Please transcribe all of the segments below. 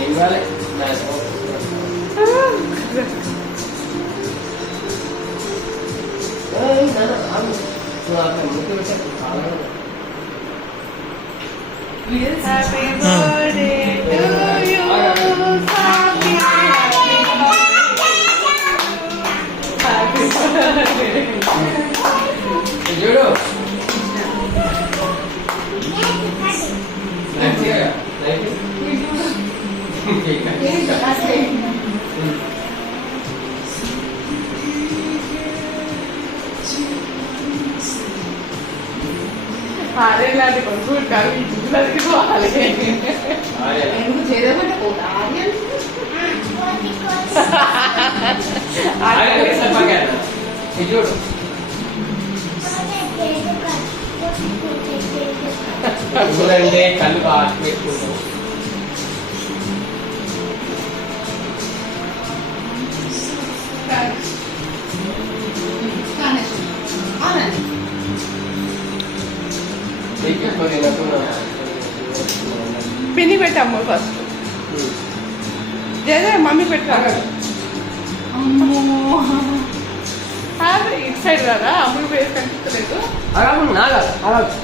ఏం కాలే Happy birthday to you, Happy birthday. చూడు ఆరేలాంటి కొడుకు కాదు ఈ జిల్లాకి పోవాలి ఎందుకు చేదమంటే చూడు కళ్ళుంటే కళ్ళు బాగా పెట్టుకుంటాం పిన్ని పెట్టమ్మ ఫస్ట్ జయ మమ్మీ పెట్టాలి ఇటు సైడ్ కదా అమ్ములు వేసి కనిపించలేదు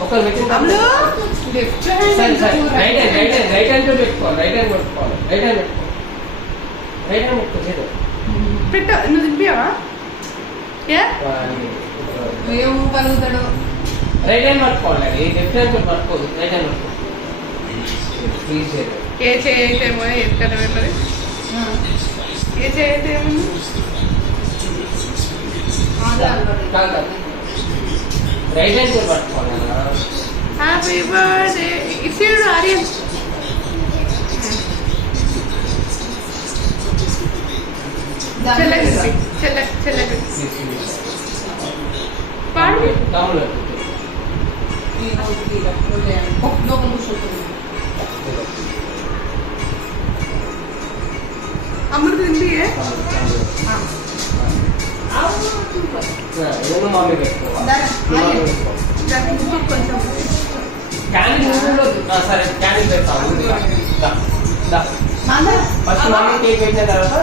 ఒకరు పెట్టింది రైట్ హ్యాండ్ పెట్టుకోవాలి రైట్ హ్యాండ్ పెట్టుకోవాలి రైట్ హ్యాండ్ పెట్టుకోవాలి రైట్ హ్యాండ్ పెట్టుకోలేదు పెట్ట నువ్వు తినిపించావా ఏమో పలుకుతాడు రైట్ హ్యాండ్ పట్టుకోవాలి లెఫ్ట్ హ్యాండ్ పట్టుకోదు రైట్ హ్యాండ్ పట్టుకోవాలి ఏ చేయటేమో ఎక్కడ మరి ఏ చేయటేమో రైట్ హ్యాండ్ పట్టుకోవాలి హ్యాపీ బర్త్డే ఇటు ఆర్యన్ చెల్లె పాడు తమ్ముడు అమృత తిండి మమ్మీ పెట్టుకోవాలి కొంచెం సరే క్యాన్ పెడతాము ఫస్ట్ మమ్మీ కేక్ పెట్టిన తర్వాత